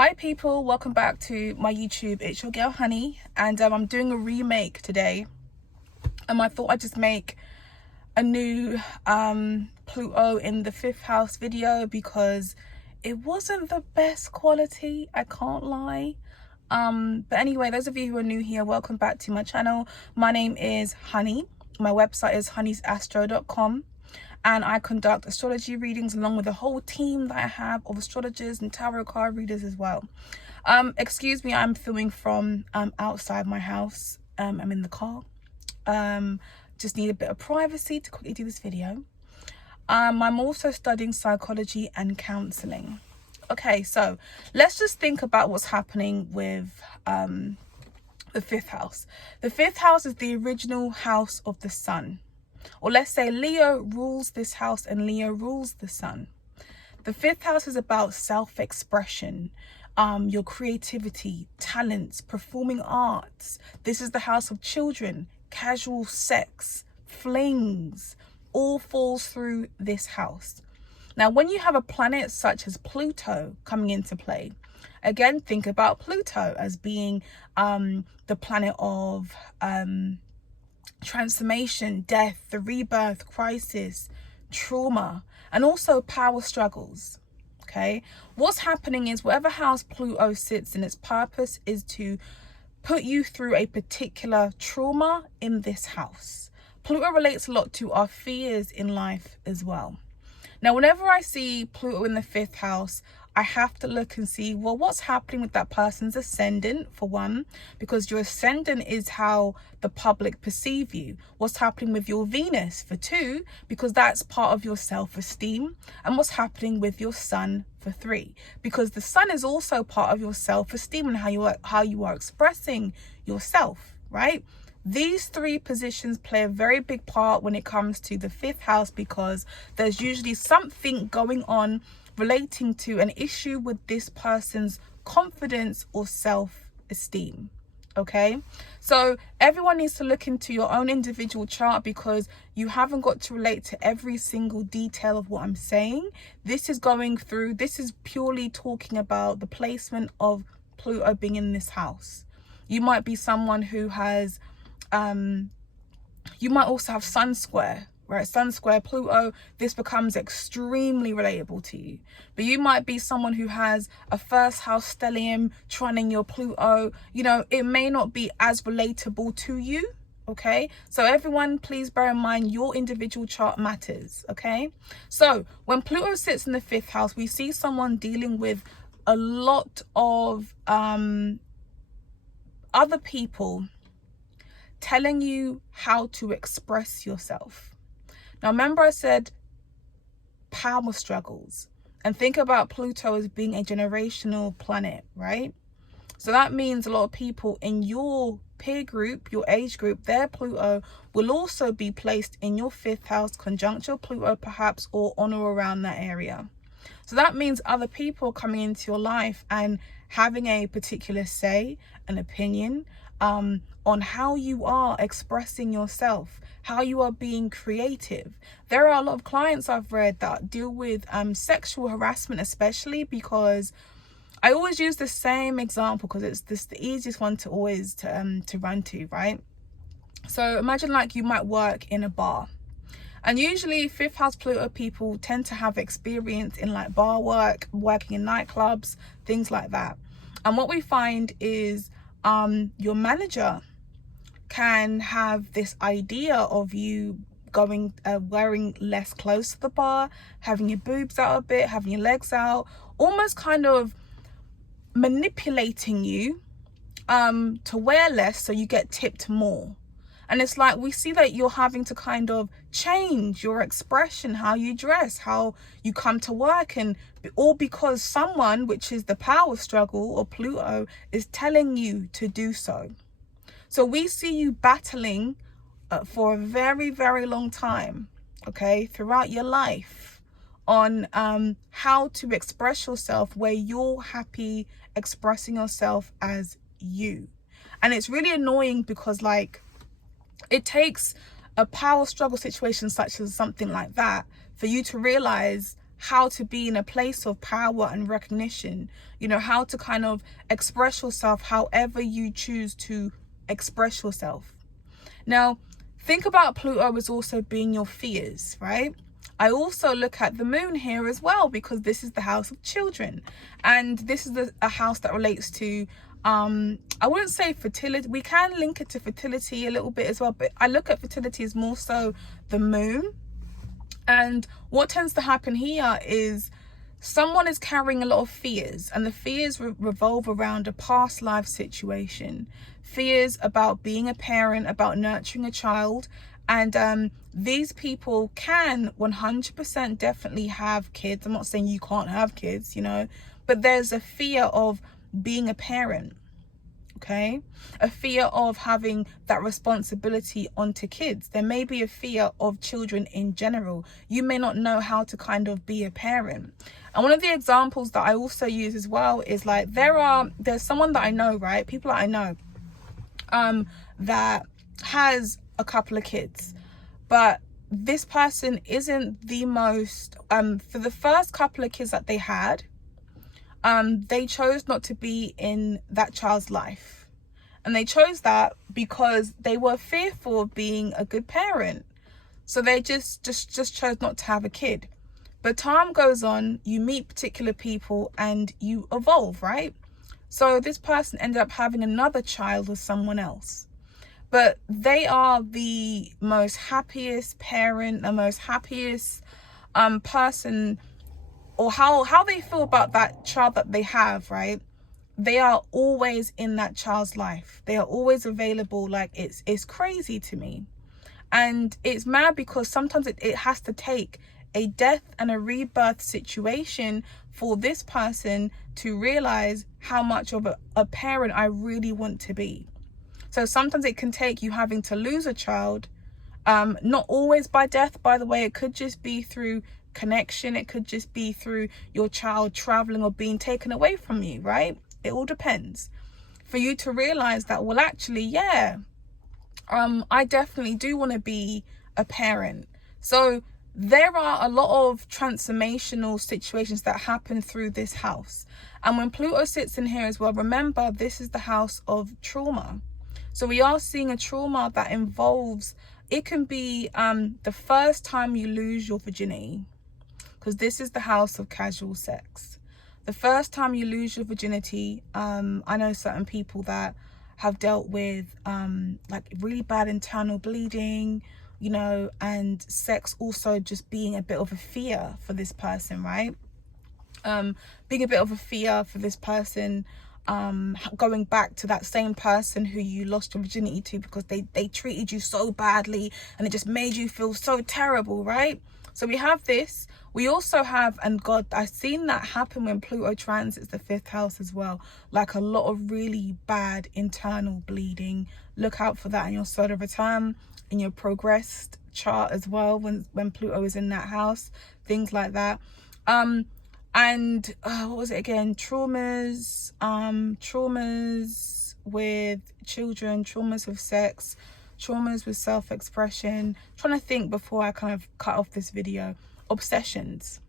Hi people, welcome back to my YouTube. It's your girl Honey, and I'm doing a remake today. I thought I'd just make a new Pluto in the fifth house video because it wasn't the best quality, I can't lie. But anyway, those of you who are new here, welcome back to my channel. My name is Honey. My website is honeysastro.com. And I conduct astrology readings along with a whole team that I have of astrologers and tarot card readers as well. Excuse me, I'm filming from outside my house. I'm in the car. Just need a bit of privacy to quickly do this video. I'm also studying psychology and counseling. Okay, so let's just think about what's happening with the fifth house. The fifth house is the original house of the sun. Or let's say Leo rules this house and Leo rules the sun. The fifth house is about self-expression, your creativity, talents, performing arts. This is the house of children, casual sex, flings, all falls through this house. Now, when you have a planet such as Pluto coming into play, again, think about Pluto as being the planet of transformation, death, the rebirth, crisis, trauma, and also power struggles. Okay, what's happening is whatever house Pluto sits in, its purpose is to put you through a particular trauma in this house. Pluto relates a lot to our fears in life as well. Now, whenever I see Pluto in the fifth house, I have to look and see, well, what's happening with that person's ascendant, for one, because your ascendant is how the public perceive you. What's happening with your Venus, for two, because that's part of your self-esteem. And what's happening with your sun, for three, because the sun is also part of your self-esteem and how you are expressing yourself, right? These three positions play a very big part when it comes to the fifth house, because there's usually something going on relating to an issue with this person's confidence or self-esteem. Okay, so everyone needs to look into your own individual chart, because you haven't got to relate to every single detail of what I'm saying. This is purely talking about the placement of Pluto being in this house. You might be someone who has you might also have Sun square, right? Sun square Pluto. This becomes extremely relatable to you. But you might be someone who has a first house stellium trining your Pluto. You know, it may not be as relatable to you. Okay, so everyone, please bear in mind your individual chart matters. Okay, so when Pluto sits in the fifth house, we see someone dealing with a lot of other people telling you how to express yourself. Now, remember I said power struggles, and think about Pluto as being a generational planet, right? So that means a lot of people in your peer group, your age group, their Pluto will also be placed in your fifth house, conjunct your Pluto perhaps, or on or around that area. So that means other people coming into your life and having a particular say, an opinion, on how you are expressing yourself, how you are being creative. There are a lot of clients I've read that deal with sexual harassment, especially because I always use the same example because it's the easiest one to always to run to, right? So imagine like you might work in a bar, and usually fifth house Pluto people tend to have experience in like bar work, working in nightclubs, things like that. And what we find is your manager can have this idea of you going wearing less clothes to the bar, having your boobs out a bit, having your legs out, almost kind of manipulating you to wear less so you get tipped more. And it's like we see that you're having to kind of change your expression, how you dress, how you come to work, and all because someone, which is the power struggle or Pluto, is telling you to do so. So we see you battling for a very, very long time, okay, throughout your life on how to express yourself where you're happy expressing yourself as you. And it's really annoying because like it takes a power struggle situation such as something like that for you to realize how to be in a place of power and recognition, you know, how to kind of express yourself however you choose to express yourself. Now, think about Pluto as also being your fears, right? I also look at the moon here as well, because this is the house of children, and this is a house that relates to I wouldn't say fertility. We can link it to fertility a little bit as well, but I look at fertility as more so the moon. And what tends to happen here is someone is carrying a lot of fears, and the fears revolve around a past life situation, fears about being a parent, about nurturing a child. And these people can 100% definitely have kids. I'm not saying you can't have kids, you know, but there's a fear of being a parent, okay? A fear of having that responsibility onto kids. There may be a fear of children in general. You may not know how to kind of be a parent. And one of the examples that I also use as well is like, there's someone that I know, right? People that I know that has a couple of kids, but this person isn't the most for the first couple of kids that they had, they chose not to be in that child's life, and they chose that because they were fearful of being a good parent, so they just chose not to have a kid. But time goes on, you meet particular people and you evolve, right? So this person ended up having another child with someone else, but they are the most happiest parent, the most happiest person, or how they feel about that child that they have, right? They are always in that child's life. They are always available. Like, it's crazy to me. And it's mad because sometimes it has to take a death and a rebirth situation for this person to realize how much of a parent I really want to be. So sometimes it can take you having to lose a child, not always by death, by the way. It could just be through connection. It could just be through your child traveling or being taken away from you, right? It all depends. For you to realize that, well, actually, yeah, I definitely do want to be a parent. So there are a lot of transformational situations that happen through this house. And when Pluto sits in here as well, remember, this is the house of trauma. So we are seeing a trauma that involves, it can be the first time you lose your virginity, because this is the house of casual sex. The first time you lose your virginity, I know certain people that have dealt with like really bad internal bleeding, you know, and sex also just being a bit of a fear for this person, right? Being a bit of a fear for this person, going back to that same person who you lost your virginity to because they treated you so badly and it just made you feel so terrible, right? So we have this. We also have, and God, I've seen that happen when Pluto transits the 5th house as well, like a lot of really bad internal bleeding. Look out for that in your solar return, in your progressed chart as well, when Pluto is in that house, things like that. And what was it again? Traumas with children, traumas with sex, traumas with self-expression. Trying to think before I kind of cut off this video. Obsessions.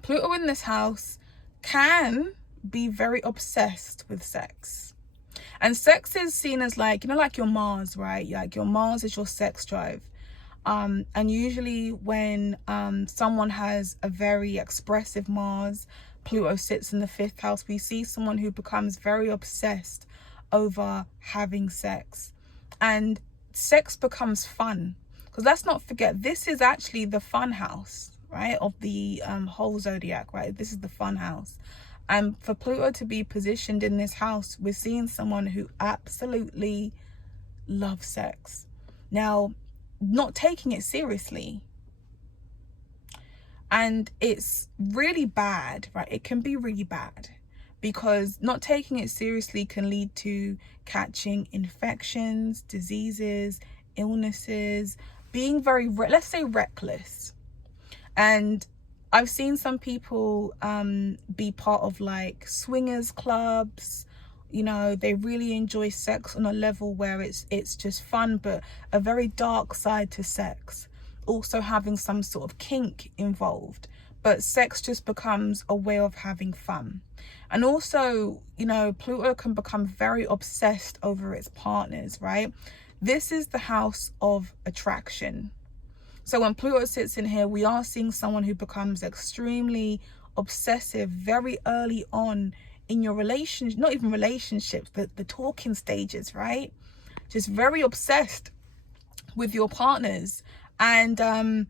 Pluto in this house can be very obsessed with sex. And sex is seen as like, you know, like your Mars, right? Like your Mars is your sex drive. And usually when someone has a very expressive Mars, Pluto sits in the 5th house, we see someone who becomes very obsessed over having sex. And sex becomes fun. Because let's not forget, this is actually the fun house, right, of the whole zodiac, right? This is the fun house. And for Pluto to be positioned in this house, we're seeing someone who absolutely loves sex. Now, not taking it seriously. And it's really bad, right? It can be really bad because not taking it seriously can lead to catching infections, diseases, illnesses, being very, let's say, reckless. And I've seen some people be part of like swingers clubs. You know, they really enjoy sex on a level where it's just fun, but a very dark side to sex. Also having some sort of kink involved. but sex just becomes a way of having fun. And also, you know, Pluto can become very obsessed over its partners, right? This is the house of attraction. So when Pluto sits in here, we are seeing someone who becomes extremely obsessive very early on in your relationship, not even relationships, but the talking stages, right? Just very obsessed with your partners. And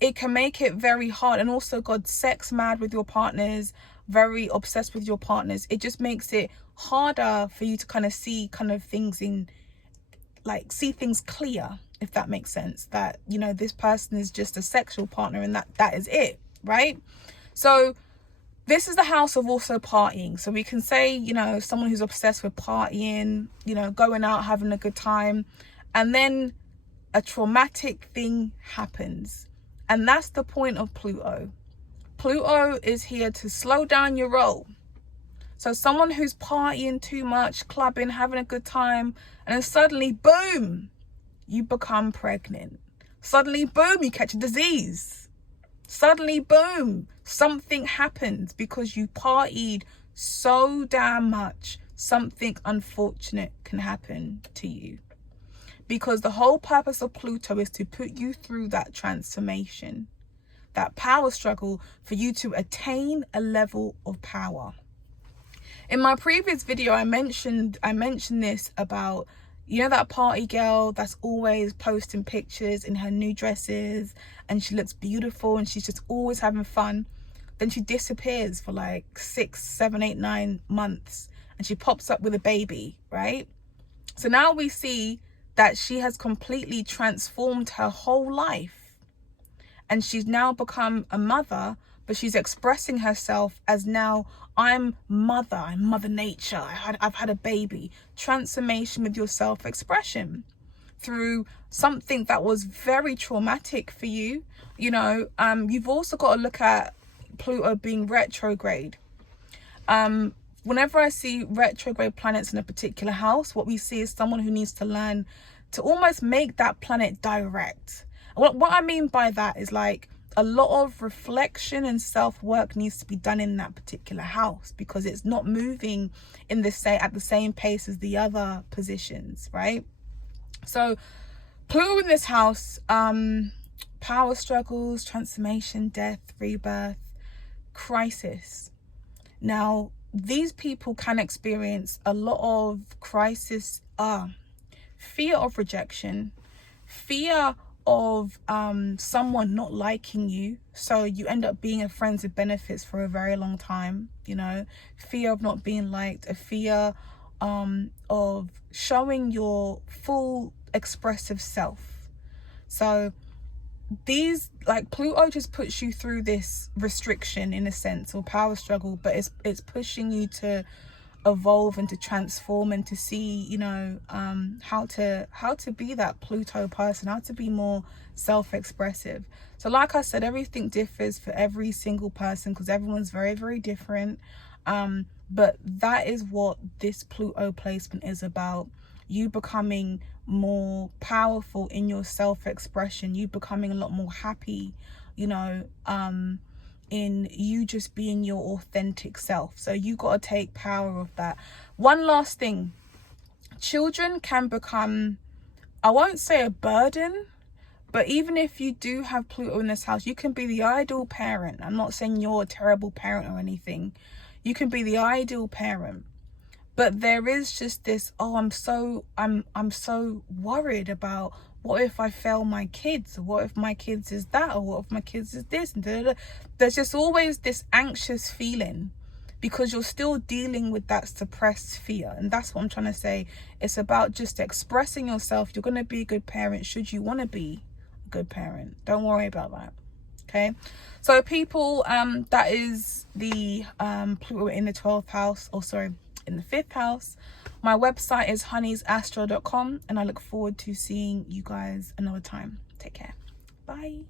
it can make it very hard. And also, God, sex mad with your partners, very obsessed with your partners. It just makes it harder for you to kind of see kind of things in, like, see things clear, if that makes sense. That, you know, this person is just a sexual partner and that is it, right? So this is the house of also partying. So we can say, you know, someone who's obsessed with partying, you know, going out, having a good time, and then a traumatic thing happens. And that's the point of Pluto. Pluto is here to slow down your roll. So someone who's partying too much, clubbing, having a good time, and then suddenly, boom, you become pregnant. Suddenly, boom, you catch a disease. Suddenly, boom, something happens because you partied so damn much. Something unfortunate can happen to you. Because the whole purpose of Pluto is to put you through that transformation, that power struggle for you to attain a level of power. In my previous video, I mentioned this about, you know, that party girl that's always posting pictures in her new dresses and she looks beautiful and she's just always having fun. Then she disappears for like 6, 7, 8, 9 months and she pops up with a baby, right? So now we see that she has completely transformed her whole life and she's now become a mother, but she's expressing herself as now, I'm mother nature, I've had a baby. Transformation with your self-expression through something that was very traumatic for you. You know, you've also got to look at Pluto being retrograde. Whenever I see retrograde planets in a particular house, what we see is someone who needs to learn to almost make that planet direct. What I mean by that is, like, a lot of reflection and self-work needs to be done in that particular house because it's not moving in the at the same pace as the other positions, right? So Pluto in this house, power struggles, transformation, death, rebirth, crisis. Now, these people can experience a lot of crisis, fear of rejection, fear of someone not liking you, so you end up being a friends with benefits for a very long time, you know, fear of not being liked, a fear of showing your full expressive self. So these, like, Pluto just puts you through this restriction in a sense, or power struggle, but it's pushing you to evolve and to transform and to see, you know, how to be that Pluto person, how to be more self-expressive. So like I said, everything differs for every single person because everyone's very, very different, but that is what this Pluto placement is about. You becoming more powerful in your self-expression, you becoming a lot more happy, you know, in you just being your authentic self. So you got to take power of that. One last thing, children can become, I won't say a burden, but even if you do have Pluto in this house, you can be the ideal parent. I'm not saying you're a terrible parent or anything. You can be the ideal parent. But there is just this, oh, I'm so worried about, what if I fail my kids? Or what if my kids is that? Or what if my kids is this? And da, da, da. There's just always this anxious feeling because you're still dealing with that suppressed fear. And that's what I'm trying to say. It's about just expressing yourself. You're going to be a good parent should you want to be a good parent. Don't worry about that. Okay? So people, that is the Pluto in the 12th house, or sorry, in the 5th house. My website is honeysastro.com and I look forward to seeing you guys another time. Take care. Bye.